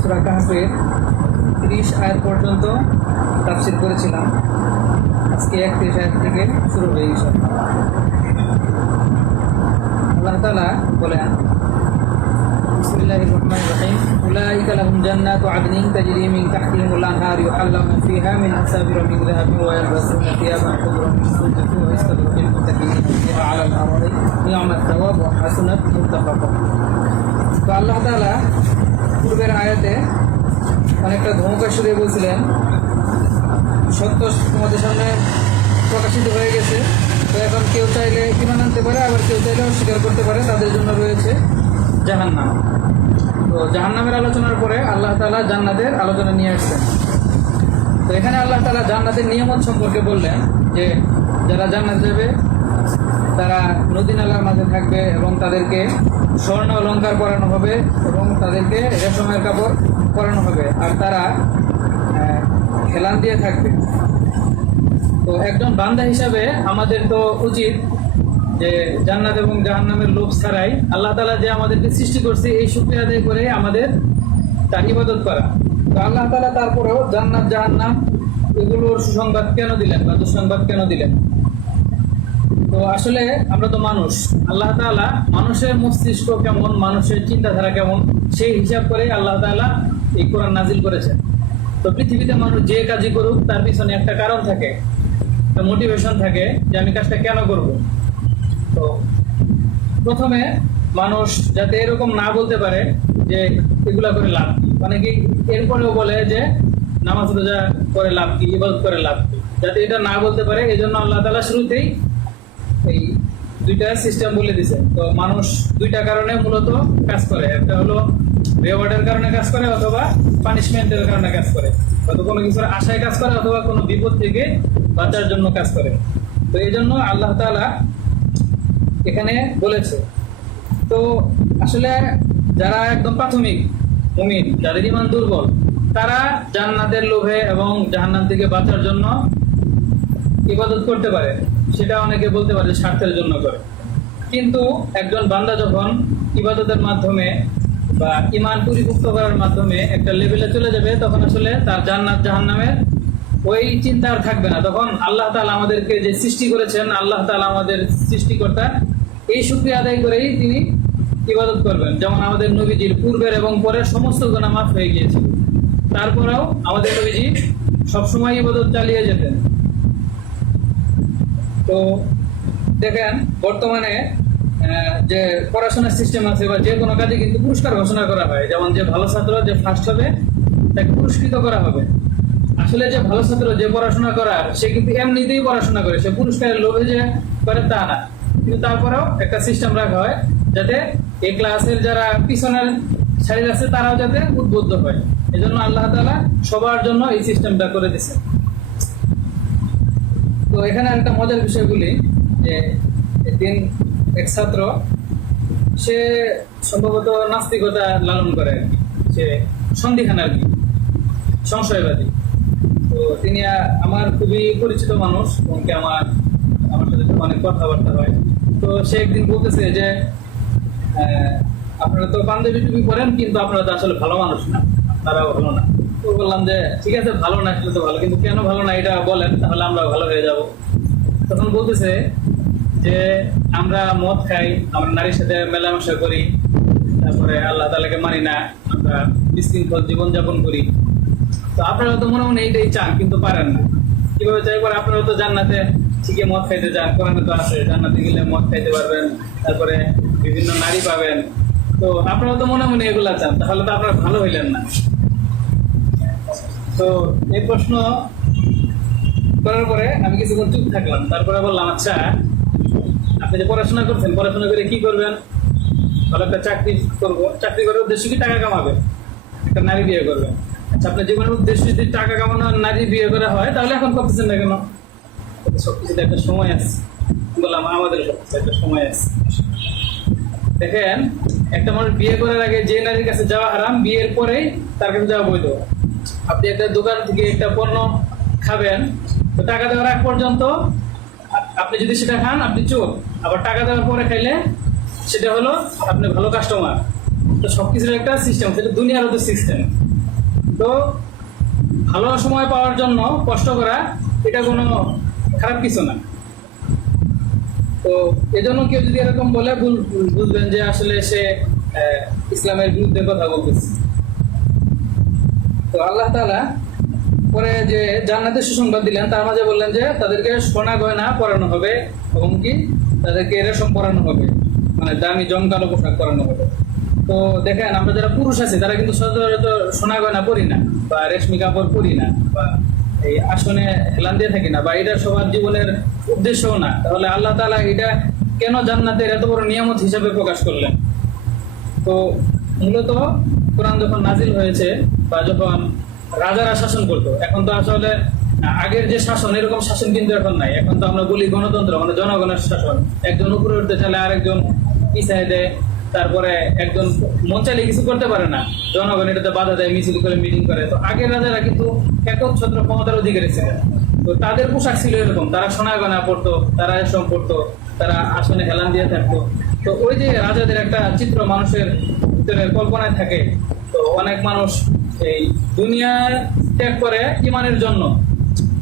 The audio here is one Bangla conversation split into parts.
সূরা কাহফের 30 আয়াত পর্যন্ত তাফসীর করেছিলাম। আজকে 31 আয়াত থেকে শুরু হয়ে গেছে। আল্লাহ তাআলা বলেন, বিসমিল্লাহির রহমানির রহিম, উলাইকা লাহুম জান্নাতু আদনিন তাজরি মিন তাহতিহিমুল আনহার ইউহাল্লাউনা ফিহা মিন আসাবিরা মিন যাহাবিন ওয়া ইয়ালবাসুনা থিয়াবান খুদরান মিন সুন্নাতি ওয়া ইয়াস্তাবিরু লিল মুত্তাকিনা ফিহা আলাল আরাইক নি'মাত তাওয়াব ওয়া হাসুনাত মুরতাফাকা। তো আল্লাহ তাআলা পূর্বের আয়াতে অনেকটা ধমকা সুরে বলছিলেন, সত্য তোমাদের সামনে প্রকাশিত হয়ে গেছে, তো এখন কেউ চাইলে ঈমান আনতে পারে, আবার কেউ চাইলে অস্বীকার করতে পারে, তাদের জন্য রয়েছে জাহান্নাম। তো জাহান্নামের আলোচনার পরে আল্লাহ তাআলা জান্নাতের আলোচনা নিয়ে আসছেন। তো এখানে আল্লাহ তাআলা জান্নাতের নিয়ামত সম্পর্কে বললেন যে যারা জান্নাত যাবে তারা নদী নালার মাঝে থাকবে এবং তাদেরকে স্বর্ণ অলংকার পরানো হবে এবং তাদেরকে রেশমের কাপড় পরানো হবে, আর তারা হেলান দিয়ে থাকবে। তো একজন বান্দা হিসাবে আমাদের তো উচিত যে জান্নাত এবং জাহান্নামের লোভ ছাড়াই আল্লাহ তাআলা যে আমাদেরকে সৃষ্টি করছে এই শুকরিয়া আদায় করে আমাদের তার ইবাদত করা। তো আল্লাহ তাআলা তারপরেও জান্নাত জাহান্নাম এগুলোর সুসংবাদ কেন দিলেন বা দুঃসংবাদ কেন দিলেন? তো আসলে আমরা তো মানুষ, আল্লাহ তাআলা মানুষের মস্তিষ্ক কেমন, মানুষের চিন্তাধারা কেমন, সেই হিসাব করে আল্লাহ তাআলা এই কোরআন নাজিল করেছেন। তো পৃথিবীতে মানুষ যে কাজই করুক তার পিছনে একটা কারণ থাকে, একটা মোটিভেশন থাকে যে আমি কাজটা কেন করব। তো প্রথমে মানুষ যাতে এরকম না বলতে পারে যে এগুলা করে লাভ কি, মানে কি এরপরেও বলে যে নামাজ রোজা করে লাভ কি, ইবাদত করে লাভ কি, যাতে এটা না বলতে পারে এই জন্য আল্লাহ তাআলা শুরুতেই এই দুইটা সিস্টেম বলে দিছে। তো মানুষ দুইটা কারণে মূলত কাজ করে, একটা হলো রিওয়ার্ডের কারণে কাজ করে অথবা পানিশমেন্টের কারণে কাজ করে, হয়তো কোনো কিছুর আশায় কাজ করে অথবা কোনো বিপদ থেকে বাঁচার জন্য কাজ করে। তো এই জন্য আল্লাহ তাআলা এখানে বলেছে। তো আসলে যারা একদম প্রাথমিক মুমিন, যাদের ঈমান দুর্বল, তারা জান্নাতের লোভে এবং জাহান্নাম থেকে বাঁচার জন্য ইবাদত করতে পারে, সেটা অনেকে বলতে পারে স্বার্থের জন্য করে। কিন্তু একজন বান্দা যখন ইবাদতের মাধ্যমে বা ঈমান পরিপুক্ত করার মাধ্যমে একটা লেভেলে চলে যাবে, তখন আসলে তার জান্নাত জাহান্নামের ওই চিন্তা আর থাকবে না। তখন আল্লাহ তাআলা আমাদেরকে যে সৃষ্টি করেছেন, আল্লাহ তাআলা আমাদের সৃষ্টিকর্তা, এই শুকরিয়া আদায় করেই তিনি ইবাদত করবেন। যেমন আমাদের নবীজির পূর্বের এবং পরের সমস্ত গুনাহ মাফ হয়ে গিয়েছিল, তারপরেও আমাদের নবীজি সবসময় ইবাদত চালিয়ে যেতেন। তো দেখেন বর্তমানে যে পড়াশোনার সিস্টেম আছে বা যে কোনো কাজে কিন্তু পুরস্কার ঘোষণা করা হয়, যেমন যে ভালো ছাত্র যে ফার্স্ট হবে তাকে পুরস্কৃত করা হবে। আসলে যে ভালো ছাত্র যে পড়াশোনা করার, সে কিন্তু এমনিতেই পড়াশোনা করে, সে পুরস্কারের লোভে যে করে তা না, কিন্তু তারপরেও একটা সিস্টেম রাখা হয় যাতে এই ক্লাসের যারা পিছনের সারির আছে তারাও যাতে উদ্বুদ্ধ হয়। এই জন্য আল্লাহ তাআলা সবার জন্য এই সিস্টেমটা করে দিয়েছে। তো এখানে একটা মজার বিষয় বলি যে একদিন এক ছাত্র, সে সম্ভবত নাস্তিকতা লালন করে, সে সন্দিহান আর কি, সংশয়বাদী। তো তিনি আমার খুবই পরিচিত মানুষ, ওকে আমার সাথে অনেক কথাবার্তা হয়। তো সে একদিন বলতেছে যে আপনারা তো পাঞ্জাবি টুপি পরেন, কিন্তু আপনারা তো আসলে ভালো মানুষ না, তারাও ভালো না। তো বললাম যে ঠিক আছে, ভালো না আসলে তো ভালো, কিন্তু কেন ভালো না এটা বলেন, তাহলে আমরা ভালো হয়ে যাব। তখন বলতেছে যে আমরা মদ খাই, আমরা নারীর সাথে মেলামেশা করি, তারপরে আল্লাহ তাআলাকে মানি না, আমরা বিশৃঙ্খল জীবনযাপন করি। তো আপনারা তো মনে মনে এইটাই চান, কিন্তু পারেন না। কিভাবে চাই? পরে আপনারা তো জান্নাতে ঠিকই মদ খাইতে চান, কোরআনে তো আছে জান্নাতে গেলে মদ খাইতে পারবেন, তারপরে বিভিন্ন নারী পাবেন। তো আপনারা তো মনে মনে এগুলা চান, তাহলে তো আপনারা ভালো হইলেন না। তো এই প্রশ্ন করার পরে আমি কিছুক্ষণ চুপ থাকলাম, তারপরে বললাম আচ্ছা আপনি যে পড়াশোনা করছেন, পড়াশোনা করে কি করবেন? ভালো একটা চাকরি করবো, চাকরি করার উদ্দেশ্য কি টাকা কামাবে, একটা নারী বিয়ে করবেন। আচ্ছা আপনার জীবনের উদ্দেশ্য যদি টাকা কামানো, নারী বিয়ে করা হয়, তাহলে এখন করতেছেন না কেন? সবকিছুতে একটা সময় আছে। বললাম আমাদের সবকিছু একটা সময় আছে। দেখেন একটা মানুষ বিয়ে করার আগে যে নারীর কাছে যাওয়া হারাম, বিয়ের পরেই তার কাছে যাওয়া বৈধ। আপনি একটা দোকান থেকে একটা পণ্য খাবেন, তো টাকা দেওয়ার আগ পর্যন্ত আপনি যদি সেটা খান আপনি চোর, আবার টাকা দেওয়ার পরে খাইলে সেটা হলো আপনি ভালো কাস্টমার। তো সবকিছুর একটা সিস্টেম, সেটা দুনিয়ারও তো সিস্টেম। তো ভালো সময় পাওয়ার জন্য কষ্ট করা এটা কোনো খারাপ কিছু না। তো এজন্য কেউ যদি এরকম বলে বুঝবেন যে আসলে সে ইসলামের বিরুদ্ধে কথা বলতেছে। তো আল্লাহ তাআলা পরে যে জান্নাতের সুসংবাদ দিলেন, তার মাঝে বললেন যে তাদেরকে সোনা গয়না পরানো হবে এবং কি তাদেরকে রেশম পরানো হবে, মানে দামি জমকালো পোশাক পরানো হবে। তো দেখেন, আমরা যারা পুরুষ আছি তারা কিন্তু সচরাচর সোনা গয়না পরি না, বা রেশমি কাপড় পরি না, বা এই আসনে হেলান দিয়ে থাকি না, বা এটা সবার জীবনের উদ্দেশ্যও না। তাহলে আল্লাহ তাআলা এটা কেন জান্নাতের এত বড় নিয়ামত হিসেবে প্রকাশ করলেন? তো মূলত কোরআন যখন নাজিল হয়েছে, বা যখন রাজারা শাসন করতো, এখন তো আসলে আগের যে শাসন, এরকম শাসন কিন্তু এখন নাই। এখন তো আমরা বলি গণতন্ত্র, মানে জনগণের শাসন। একজন উপরে উঠতে চাইলে আরেকজন পিছায় দেয়, তারপরে একজন মন চাইলে কিছু করতে পারে না, জনগণ এটাতে বাধা দেয়, মিছিল করে, মিটিং করে। তো আগের রাজারা কিন্তু একচ্ছত্র ক্ষমতার অধিকারী ছিলেন। তো তাদের পোশাক ছিল এরকম, তারা সোনা গয়না পড়তো, তারা রেশম পড়তো, তারা আসনে হেলান দিয়ে থাকতো। তো ওই যে রাজাদের একটা চিত্র মানুষের ভিতরে কল্পনায় থাকে। তো অনেক মানুষ এই দুনিয়া ত্যাগ করে ইমানের জন্য।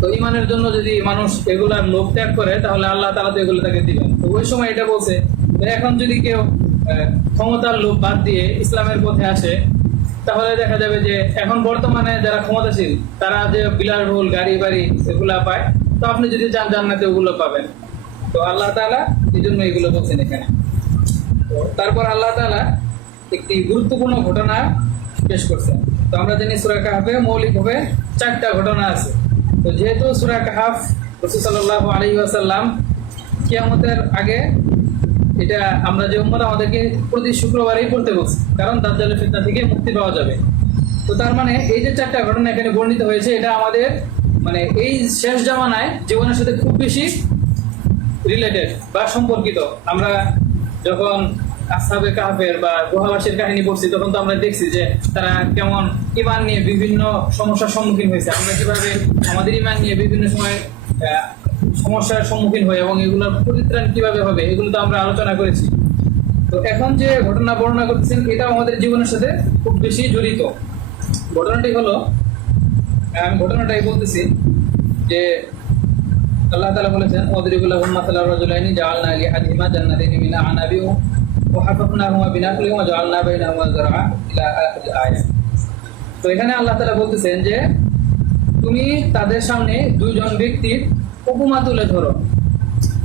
তো ইমানের জন্য যদি মানুষ এগুলার লোভ ত্যাগ করে, তাহলে আল্লাহ তাআলা তো এগুলো তাকে দিবেন। তো ওই সময় এটা বলছে, এখন যদি কেউ ক্ষমতার লোভ বাদ দিয়ে ইসলামের পথে আসে, তাহলে দেখা যাবে যে এখন বর্তমানে যারা ক্ষমতাশীল তারা যে বিলাসবহুল গাড়ি বাড়ি এগুলা পায়, তো আপনি যদি চান জান্নাতে ওগুলো পাবেন। তো আল্লাহ তাআলা এই জন্য এগুলো বলছেন এখানে। তো তারপর আল্লাহ তাআলা একটি গুরুত্বপূর্ণ ঘটনা পেশ করছেন। তো আমরা জানি সূরা কাহফে মৌলিকভাবে 4টা ঘটনা আছে। তো যেহেতু সূরা কাহফ রাসূল সাল্লাল্লাহু আলাইহি ওয়াসাল্লাম কিয়ামতের আগে, এটা আমরা যে উম্মত, আমাদেরকে প্রতি শুক্রবারেই পড়তে বলছি, কারণ দাজ্জালের ফিতনা থেকে মুক্তি পাওয়া যাবে। তো তার মানে এই যে 4টা ঘটনা এখানে বর্ণিত হয়েছে, এটা আমাদের মানে এই শেষ জামানায় জীবনের সাথে খুব বেশি রিলেটেড বা সম্পর্কিত। আমরা যখন আসহাবে কাহফের বা গুহাবাসীর কাহিনী পড়ছি, তখন তো আমরা দেখছি যে তারা কেমন ইমান নিয়ে বিভিন্ন সমস্যার সম্মুখীন হয়েছে, আমরা কিভাবে আমাদের ইমান নিয়ে বিভিন্ন সময় সমস্যার সম্মুখীন হই এবং এগুলোর পরিত্রাণ কিভাবে হবে, এগুলো তো আমরা আলোচনা করেছি। তো এখন যে ঘটনা বর্ণনা করতেছেন, এটা আমাদের জীবনের সাথে খুব বেশি জড়িত। ঘটনাটি হলো, আমি ঘটনাটাই বলতেছি যে আল্লাহ তাআলা বলেছেন, ওয়াদরিবু লাহুম মাসালা রাজুলাইনি জাআলনা লিআহাদিহিমা জান্নাতাইনি মিন আনাবি ওয়া হাফাফনাহুমা বিনাখলিন ওয়া জাআলনা বাইনাহুমা যারআ ইলা আখির আয়াত। তো এখানে আল্লাহ তাআলা বলতেছেন যে তুমি তাদের সামনে দুইজন ব্যক্তির উপমা তুলে ধরো।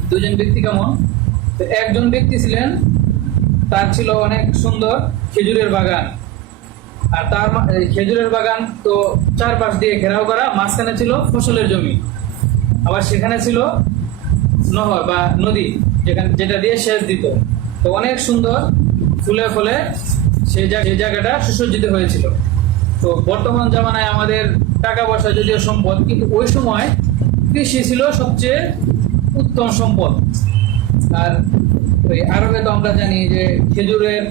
দুইজন ব্যক্তি কেমন? তো একজন ব্যক্তি ছিলেন, তার ছিল অনেক সুন্দর খেজুরের বাগান, আর তার খেজুরের বাগান তো চারপাশ দিয়ে ঘেরাও করা, মাঝখানে ছিল ফসলের জমি, আবার সেখানে ছিল নহর বা নদী, যেটা দিয়ে সেচ দিত। তো অনেক সুন্দর ফুলে ফলে সেই জায়গাটা সুসজ্জিত হয়েছিল। তো বর্তমান জামানায় আমাদের টাকা পয়সা যদিও সম্পদ, কিন্তু ওই সময় কৃষি ছিল সবচেয়ে উত্তম সম্পদ। আর ওই আরবে তো আমরা জানি যে খেজুরের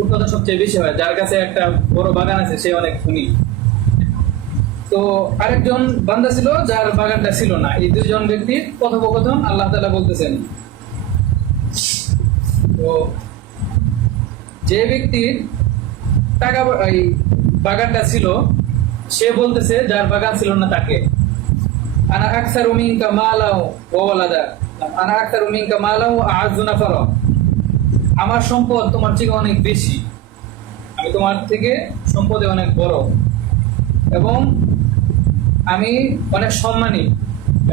উৎপাদন সবচেয়ে বেশি হয়, যার কাছে একটা বড় বাগান আছে সে অনেক ধনী। তো আরেকজন বান্দা ছিল যার বাগানটা ছিল না। এই দুইজন ব্যক্তির কথোপকথন আল্লাহ তাআলা বলতেছেন। তো যে ব্যক্তির টাকা এই বাগানটা ছিল, সে বলতেছে যার বাগান ছিল না তাকে, আনা আকসারু মিনকা মালাও ওয়া ওয়ালাদা, আনা আকসারু মিনকা মালাও ওয়া আ'আয্যু নাফারা, আমার সম্পদ তোমার থেকে অনেক বেশি, আমি তোমার থেকে সম্পদে অনেক বড়, এবং আমি অনেক সম্মানী,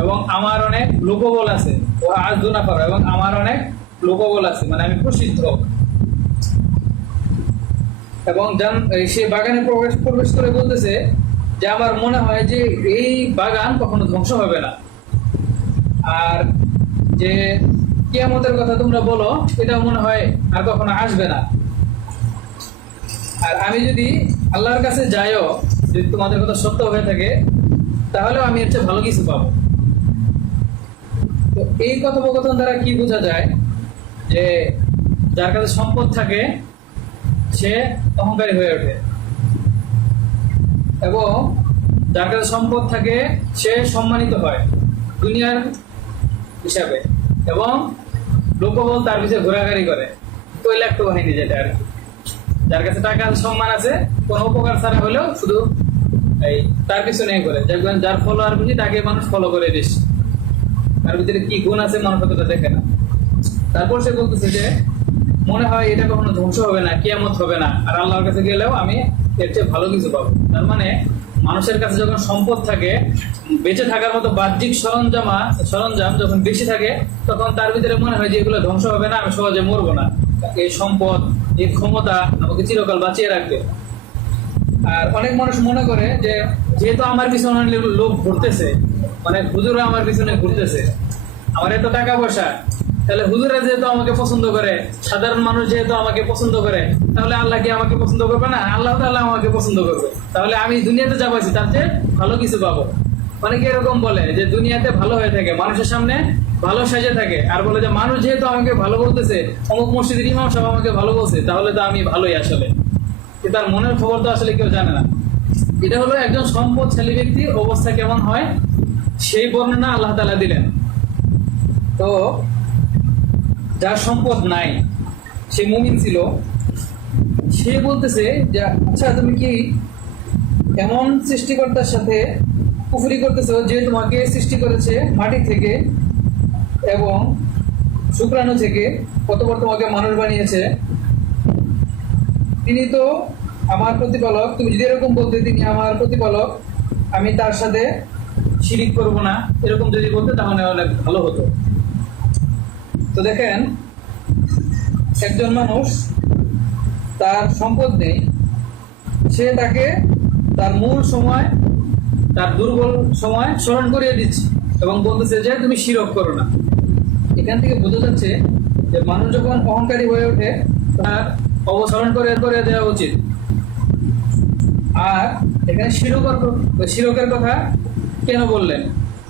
এবং আমার অনেক লোকবল আছে, ওয়া আ'আয্যু নাফারা, এবং আমার অনেক লোকবল আছে, মানে আমি প্রসিদ্ধ। এবং সে বাগানে প্রবেশ করে বলতেছে যে আমার মনে হয় যে এই বাগান কখনো ধ্বংস হবে না, আর যে কিয়ামতের কথা তোমরা বলো এটাও মনে হয় আর কখনো আসবে না। আর আমি যদি আল্লাহর কাছে যাইও, যদি তোমাদের কথা সত্য হয়ে থাকে, তাহলেও আমি এর চেয়ে ভালো কিছু পাবো। তো এই কথোপকথন দ্বারা কি বোঝা যায়? যে যার কাছে সম্পদ থাকে সে অহংকারী হয়ে ওঠে, এবং যার কাছে সম্পদ থাকে সে সম্মানিত হয় দুনিয়ার হিসাবে, এবং লোকবল তার পিছিয়ে ঘোরাঘুরি করে, তৈলাক্ত বাহিনী যেটা আর কি। যার কাছে টাকা আছে, সম্মান আছে, কোনো উপকার ছাড়া হলেও শুধু এই তার পিছনে করে, দেখবেন যার ফলোয়ার বেশি তাকে মানুষ ফলো করে বেশি, তার ভিতরে কি গুণ আছে মানুষ অতটা দেখে না। তারপর সে বলতেছে যে মনে হয় এটা কখনো ধ্বংস হবে না, কিয়ামত হবে না, আর আল্লাহর কাছে গেলেও আমি এর চেয়ে ভালো কিছু পাবো। তার মানে মানুষের কাছে যখন সম্পদ থাকে, বেঁচে থাকার মতো বাহ্যিক সরঞ্জাম যখন বেশি থাকে, তখন তার ভিতরে মনে হয় যে এগুলো ধ্বংস হবে না, আমি সহজে মরবো না, এই সম্পদ, এই ক্ষমতা আমাকে চিরকাল বাঁচিয়ে রাখবে। আর অনেক মানুষ মনে করে যে যেহেতু আমার পিছনে লোক ঘুরতেছে, মানে হুজুরা আমার পিছনে ঘুরতেছে, আমার এত টাকা পয়সা, তাহলে হুজুরা যেহেতু আমাকে পছন্দ করে, সাধারণ মানুষ যেহেতু আমাকে পছন্দ করে, তাহলে আল্লাহ কি আমাকে পছন্দ করবে না? আল্লাহ তাআলা আমাকে পছন্দ করবে, তাহলে আমি দুনিয়াতে যা পাইছি তার চেয়ে ভালো কিছু পাবো। অনেকে এরকম বলে যে দুনিয়াতে ভালো হয়ে থাকে, মানুষের সামনে ভালো সাজে থাকে, আর বলে যে মানুষ যেহেতু আমাকে ভালো বলতেছে, অমুক মসজিদের ইমাম সাহেব আমাকে ভালো বলছে, তাহলে তো আমি ভালোই আসলে। কিন্তু তার মনের খবর তো আসলে কেউ জানে না। এটা হলো একজন সম্পদশালী ব্যক্তির অবস্থা কেমন হয়, সেই বর্ণনা আল্লাহ তাআলা দিলেন। তো যার সম্পদ নাই, সে মুমিন ছিল, সে বলতেছে যে আচ্ছা তুমি কি এমন সৃষ্টিকর্তার সাথে কুফরি করতেছো যে তোমাকে সৃষ্টি করেছে মাটি থেকে এবং শুক্রাণু থেকে, কতবার তোমাকে মানুষ বানিয়েছে, তিনি তো আমার প্রতিপালক, তুমি যদি এরকম বলতে তিনি আমার প্রতিপালক, আমি তার সাথে শিরিক করব না, এরকম যদি বলতে তাহলে অনেক ভালো হতো। তো দেখেন, একজন মানুষ তার সম্পদ নেই, সে তাকে তার মূল সময়, তার দুর্বল সময় স্মরণ করিয়ে দিচ্ছে এবং বলতেছে যে তুমি শিরক করো না। এখান থেকে বোঝা যাচ্ছে যে মানুষ যখন অহংকারী হয়ে ওঠে তার অবস্মরণ করে দেওয়া উচিত। আর এখানে শিরকের কথা কেন বললেন,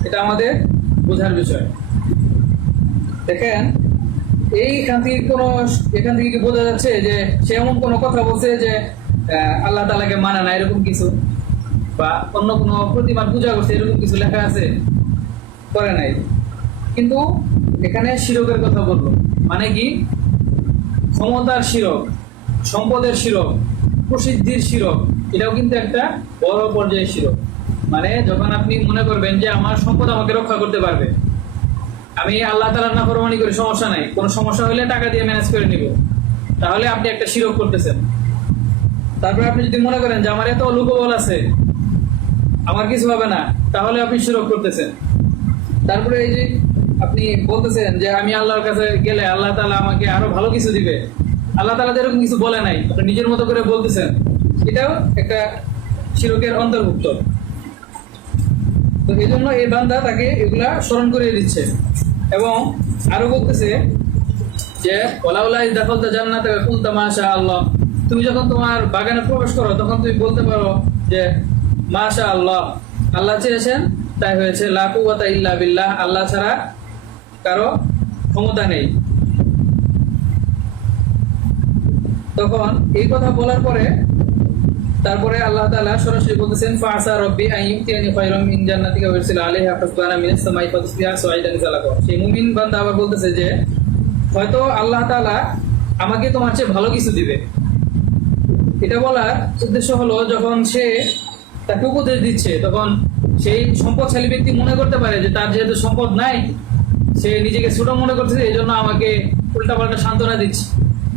এটা আমাদের বোঝার বিষয়। দেখেন, এখান থেকে কি বোঝা যাচ্ছে যে সে এমন কোনো কথা বলছে যে আল্লাহ তাআলাকে মানে না, এরকম কিছু, বা অন্য কোনো প্রতিমার পূজা করছে, এরকম কিছু লেখা আছে? করে নাই। কিন্তু এখানে শিরকের কথা বললো, মানে কি ক্ষমতার শিরক, সম্পদের শিরক, প্রসিদ্ধির শিরক, এটাও কিন্তু একটা বড় পর্যায়ের শিরক। মানে যখন আপনি মনে করবেন যে আমার সম্পদ আমাকে রক্ষা করতে পারবে, আমি আল্লাহ তাআলার নাফরমানি করি, সমস্যা নাই, কোনো সমস্যা হলে টাকা দিয়ে ম্যানেজ করে নিব, তাহলে আপনি একটা শিরক করতেছেন। তারপরে আপনি যদি মনে করেন যে আমার এত লোকবল আছে, আমার কিছু হবে না, তাহলে আপনি শিরক করতেছেন। তারপরে এই যে আপনি বলতেছেন যে আমি আল্লাহর কাছে গেলে আল্লাহ তাআলা আমাকে আরো ভালো কিছু দিবে, আল্লাহ তাআলা এরকম কিছু বলে নাই, আপনি নিজের মতো করে বলতেছেন, এটাও একটা শিরকের অন্তর্ভুক্ত। তো এই জন্য এই বান্দা তাকে এগুলা স্মরণ করিয়ে দিচ্ছে এবং আরো বলতেছে যে ওয়ালাউলা ইয দাখালতা জান্নাতাকা কুলতা মাশা আল্লাহ, তুমি যখন তোমার বাগানে প্রবেশ করো তখন তুমি বলতে পারো যে মাশা আল্লাহ, আল্লাহ চেয়েছেন তাই হয়েছে, লা কুওয়াতা ইল্লা বিল্লাহ, আল্লাহ ছাড়া কারো ক্ষমতা নেই। তখন এই কথা বলার পরে তারপরে আল্লাহ তাআলা সরাসরি বলতেছেন ফাসা রব্বি আন ইউতিয়ানি খায়রাম মিন জান্নাতিকা ওয়া ইরসিলা আলাইহা হাসবানা মিনাস সামাই ফাতুসবিহা সাইদান জালাকা। সেই মুমিন বান্দা আবার বলতেছে যে হয়তো আল্লাহ তাআলা আমাকে তোমার চেয়ে ভালো কিছু দিবে। এটা বলার উদ্দেশ্য হলো যখন সে তাকে উপদেশ দিচ্ছে, তখন সেই সম্পদশালী ব্যক্তি মনে করতে পারে যে তার যেহেতু সম্পদ নাই, সে নিজেকে ছোট মনে করতেছে, এই জন্য আমাকে উল্টাপাল্টা সান্ত্বনা দিচ্ছে।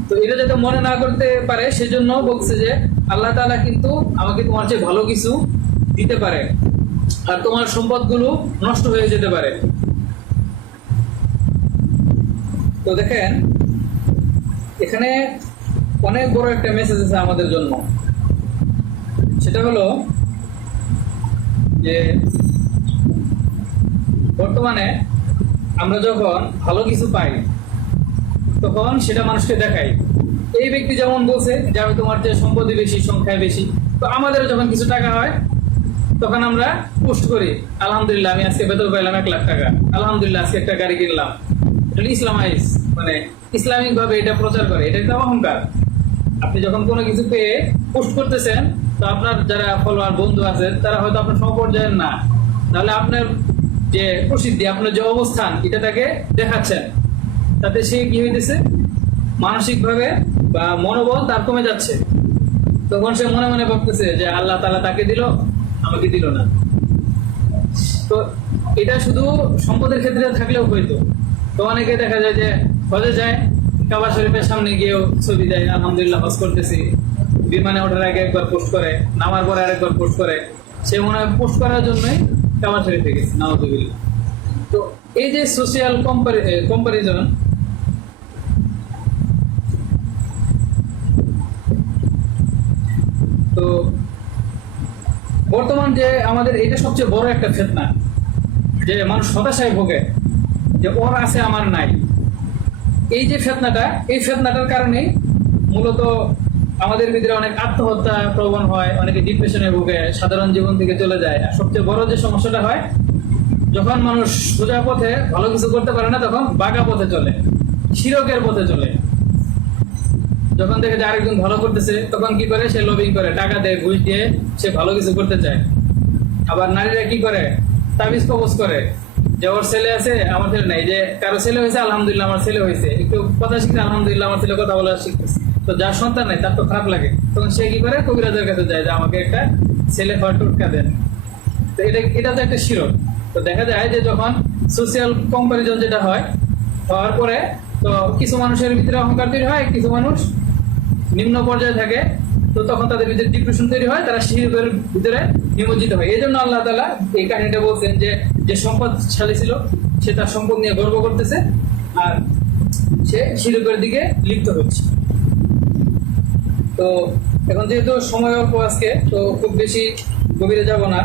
তো এটা যাতে মনে না করতে পারে সেজন্য বলছে যে আল্লাহ তাআলা কিন্তু আমাকে তোমার চেয়ে ভালো কিছু দিতে পারে, আর তোমার সম্পদগুলো নষ্ট হয়ে যেতে পারে। তো দেখেন, এখানে অনেক বড় একটা মেসেজ আছে আমাদের জন্য। সেটা হলো যে বর্তমানে আমরা যখন ভালো কিছু পাই তখন সেটা মানুষকে দেখাই। এই ব্যক্তি যেমন বলছে যে আমি তোমার চেয়ে সম্পত্তি বেশি, সংখ্যায় বেশি, তো আমাদের যখন কিছু টাকা হয় তখন আমরা পোস্ট করি, আলহামদুলিল্লাহ আমি আজকে বেতন পাইলাম 1 লাখ টাকা, আলহামদুলিল্লাহ আজকে একটা গাড়ি কিনলাম। এটা ইসলামাইজ, মানে ইসলামিক ভাবে এটা প্রচার করে, এটা একটা অহংকার। আপনি যখন কোনো কিছু পেয়ে পোস্ট করতেছেন, তো আপনার যারা ফলোয়ার বন্ধু আছে তারা হয়তো আপনার সমপর্যায়ের না, তাহলে আপনার যে প্রসিদ্ধি, আপনার যে অবস্থান, এটা তাকে দেখাচ্ছেন, তাতে সে কি হইতেছে মানসিক ভাবে বা মনোবল তার কমে যাচ্ছে। তখন সে মনে মনে ভাবতেছে যে আল্লাহ তাআলা তাকে দিল, আমাকে দিল না। তো এটা শুধু সম্পদের ক্ষেত্রে থাকলেও হইতো। তো অনেকে দেখা যায় যে হজে যায়, কাবা শরীফের সামনে গিয়েও ছবি দেয়, আলহামদুলিল্লাহ হজ করতেছি, বিমানে ওঠার আগে একবার পোস্ট করে, নামার পরে আরেকবার পোস্ট করে, সে মনে হয় পোস্ট করার জন্যই কাবা শরীফে গেছে, নাউযুবিল্লাহ। তো এই যে সোশিয়াল কম্পারিজন, তো বর্তমান যে আমাদের এটা সবচেয়ে বড় একটা ফিতনা, যে মানুষ হতাশায় ভোগে যে ওর আছে আমার নাই। এই যে ফিতনাটা, এই ফিতনাটার কারণে মূলত আমাদের ভিতরে অনেক আত্মহত্যা প্রবণ হয়, অনেকে ডিপ্রেশনে ভোগে, সাধারণ জীবন থেকে চলে যায়। আর সবচেয়ে বড় যে সমস্যাটা হয়, যখন মানুষ সোজা পথে ভালো কিছু করতে পারে না, তখন বাঁকা পথে চলে, শিরকের পথে চলে। যখন দেখে যে আরেকজন ভালো করতেছে, তখন কি করে, সে লবিং করে, টাকা দেয়, ঘুষ দিয়ে সে ভালো কিছু করতে চায়। আবার নারীরা কি করে, তাবিজ কবজ করে যে ওর ছেলে আছে আমার ছেলে নাই, যে কারো ছেলে হয়েছে আলহামদুলিল্লাহ আমার ছেলে হয়েছে, একটু কথা শিখতে আলহামদুলিল্লাহ আমার ছেলে কথা বলা শিখতেছে। তো যার সন্তান নাই তার তো খারাপ লাগে, তখন সে কি করে, কবিরাজের কাছে যায় যে আমাকে একটা ছেলে হওয়ার টোটকা দেন। তো এটা তো একটা শিরক। তো দেখা যায় যে যখন সোশিয়াল কম্পারিজন যেটা হয়, হওয়ার পরে তো কিছু মানুষের ভিতরে অহংকার তৈরি হয়, কিছু মানুষ নিম্ন পর্যায়ে থাকে, তো তখন তাদের ভিতরে ডিপ্রেশন তৈরি হয়, তারা শিরকের ভিতরে নিমজ্জিত হয়। এই জন্য আল্লাহ তাআলা এই কাহিনীটা বলছেন যে সম্পদশালী ছিল সে তার সম্পদ নিয়ে গর্ব করতেছে, আর সে শিরকের দিকে লিপ্ত হচ্ছে। তো এখন যেহেতু সময় অল্প আজকে, তো খুব বেশি গভীরে যাব না।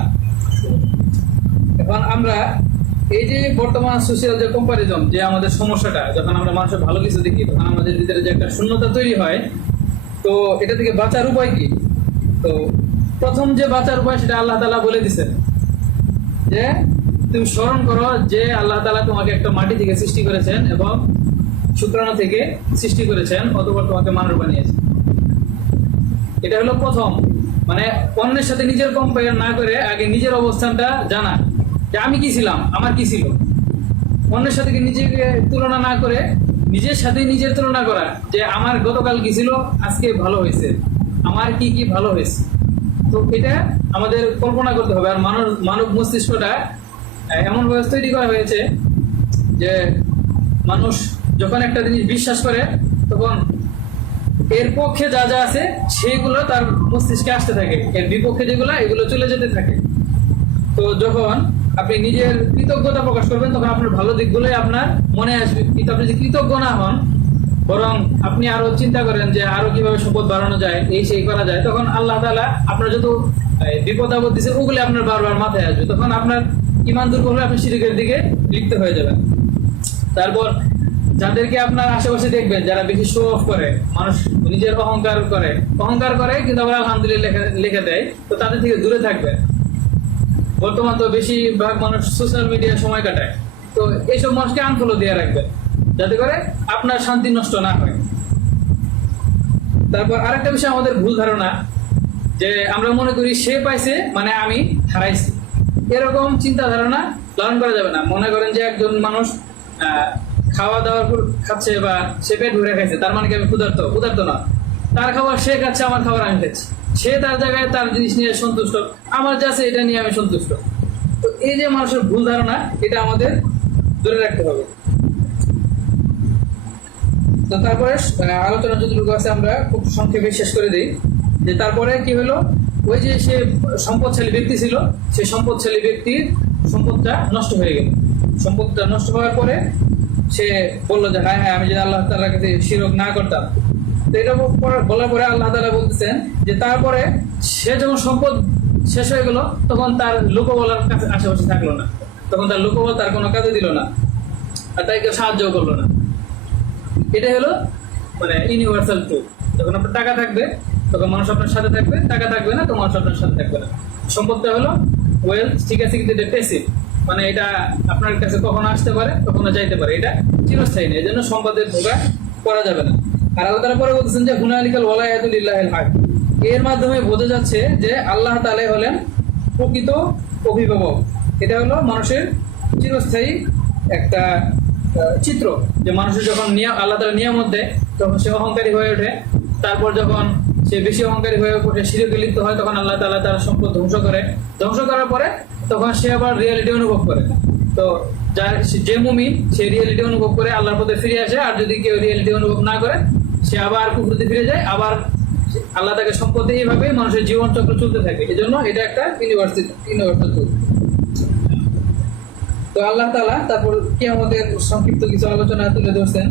এখন আমরা এই যে বর্তমান সোশিয়াল যে কম্পারিজন, যে আমাদের সমস্যাটা, যখন আমরা মানুষের ভালো কিছু দেখি তখন আমাদের ভিতরে যে একটা শূন্যতা তৈরি হয়, তো এটা থেকে বাঁচার উপায় কি? তো প্রথম যে বাঁচার উপায় সেটা আল্লাহ তাআলা বলে দিয়েছেন, যে তুমি স্মরণ করো যে আল্লাহ তাআলা তোমাকে একটা মাটি থেকে সৃষ্টি করেছেন এবং শুক্রাণু থেকে সৃষ্টি করেছেন, অতঃপর তোমাকে মানুষ বানিয়েছেন। এটা হলো প্রথম, মানে অন্যের সাথে নিজের কম্পেয়ার না করে আগে নিজের অবস্থানটা জানা, যে আমি কি ছিলাম, আমার কি ছিল। অন্যের সাথে নিজেকে তুলনা না করে নিজের সাথে নিজের তুলনা করা, যে আমার গতকাল কি ছিল, আজকে ভালো হয়েছে, আমার কি কি ভালো হয়েছে। তো এটা আমাদের কল্পনা করতে হবে। আর মানব মস্তিষ্কটা এমন ভাবে তৈরি করা হয়েছে যে মানুষ যখন একটা জিনিস বিশ্বাস করে, তখন এর পক্ষে যা যা আছে সেগুলো তার মস্তিষ্কে আসতে থাকে, এর বিপক্ষে যেগুলো এগুলো চলে যেতে থাকে। তো যখন আপনি নিজের কৃতজ্ঞতা প্রকাশ করবেন, তখন আপনার ভালো দিকগুলোই আপনার মনে আসবে। কিন্তু আপনি যদি কৃতজ্ঞ না হন, বরং আপনি আরো চিন্তা করেন যে আরো কিভাবে সম্পদ বাড়ানো যায়, এই সেই করা যায়, তখন আল্লাহ তাআলা আপনার যত বিপদ আপদ দিচ্ছে ওগুলি আপনার বারবার মাথায় আসবে। তখন আপনার ঈমান দুর্বল হলে আপনি শিরকের দিকে লিপ্ত হয়ে যাবেন। তারপর যাদেরকে আপনার আশেপাশে দেখবেন যারা বেশি শো অফ করে, মানুষ নিজের অহংকার করে কিন্তু আবার আলহামদুলিল্লাহ লিখে দেয়, তো তাদের থেকে দূরে থাকবেন। বর্তমান তো বেশিরভাগ মানুষ সোশ্যাল মিডিয়ায় সময় কাটায়, তো এইসব মানুষকে আনফলো দিয়ে রাখবেন, যাতে করে আপনার শান্তি নষ্ট না হয়। তারপর আরেকটা বিষয়, আমাদের ভুল ধারণা, যে আমরা মনে করি সে পাইছে মানে আমি হারাইছি, এরকম চিন্তা ধারণা লালন করা যাবে না। মনে করেন যে একজন মানুষ খাওয়া দাওয়ার খাচ্ছে বা সে পেট ভরে খাইছে, তার মানে কি আমি ক্ষুধার্ত না। তার খাবার সে খাচ্ছে, আমার খাবার আমি খাচ্ছি। সে তার জায়গায় তার জিনিস নিয়ে সন্তুষ্ট, আমার যা আছে এটা নিয়ে আমি সন্তুষ্ট। তো এই যে মানুষের ভুল ধারণা, এটা আমাদের ধরে রাখতে হবে। তো তারপরে আলোচনা যতটুকু আছে আমরা খুব সংক্ষেপে শেষ করে দিই, যে তারপরে কি হলো, ওই যে সে সম্পদশালী ব্যক্তি ছিল, সেই সম্পদশালী ব্যক্তির সম্পদটা নষ্ট হয়ে গেল। সম্পদটা নষ্ট হওয়ার পরে সে বললো যে হ্যাঁ আমি যদি আল্লাহ তাআলার কাছে শিরক না করতাম। তো এটা বলার পরে আল্লাহ তাআলা বলতেছেন যে তারপরে সে যখন সম্পদ শেষ হয়ে গেল, তখন তার লোকবলার কাছে আশেপাশে থাকলো না, তখন তার লোকবল তার কোনো কাজে দিল না, আর তাই কেউ সাহায্য করলো না। এটা হলো মানে ইউনিভার্সাল ট্রুথ। যখন আপনার টাকা থাকবে তখন মানুষ আপনার সাথে থাকবে, টাকা থাকবে না তো মানুষ আপনার সাথে থাকবে না। সম্পদটা হলো ওয়েলথ, ঠিক আছে, কিন্তু এটা প্যাসিভ, মানে এটা আপনার কাছে কখনো আসতে পারে কখনো যাইতে পারে, এটা চিরস্থায়ী না। এই জন্য সম্পদের ধোঁকা করা যাবে না। আর আল্লাহ তাআলা পরে বলতেছেন যে হুনালিকাল ওয়ালায়াতু লিল্লাহিল হক, এর মাধ্যমে বোঝা যাচ্ছে যে আল্লাহ তাআলাই হলেন প্রকৃত অভিভাবক। এটা হলো মানুষের চিরস্থায়ী একটা চিত্র, যে মানুষের যখন আল্লাহ তাআলা নিয়ামত দেয় তখন সে অহংকারী হয়ে ওঠে, তারপর যখন সে বেশি অহংকারী হয়ে ওঠে, শিরকে লিপ্ত হয়, তখন আল্লাহ তাআলা তার সম্পদ ধ্বংস করে। ধ্বংস করার পরে তখন সে আবার রিয়েলিটি অনুভব করে। তো যে মুমিন সে রিয়েলিটি অনুভব করে আল্লাহর পথে ফিরে আসে, আর যদি কেউ রিয়েলিটি অনুভব না করে সে আবার কুফরিতে ফিরে যায়, আবার আল্লাহ তাকে সম্পদ দিয়ে। এইভাবে মানুষের জীবন চক্র চলতে থাকে। এই জন্য এটা একটা ইউনিভার্সাল ট্রুথ। তো আল্লাহ তাআলা তারপর কিয়ামতের সংক্ষিপ্ত কিছু আলোচনা তুলে ধরছেন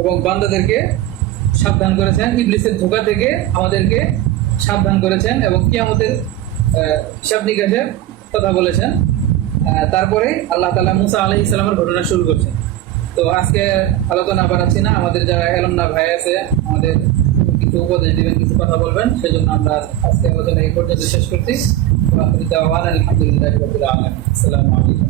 এবং বান্দাদেরকে সাবধান করেছেন, ইবলিসের ধোঁকা থেকে আমাদেরকে সাবধান করেছেন এবং কিয়ামতের হিসাব নিকাশের কথা বলেছেন। তারপরে আল্লাহ তাআলা মুসা আলাইহিস সালামের ঘটনা শুরু করছেন। তো আজকে আলোচনা বাড়াচ্ছি না, আমাদের যারা এলমনা ভাই আছে আমাদের কিছু উপদেশ দিবেন, কিছু কথা বলবেন, সেজন্য আমরা আজকে আলোচনা এই পর্যন্ত শেষ করছি। আলহামদুলিল্লাহ রাব্বিল আলামিন। আসসালামু আলাইকুম।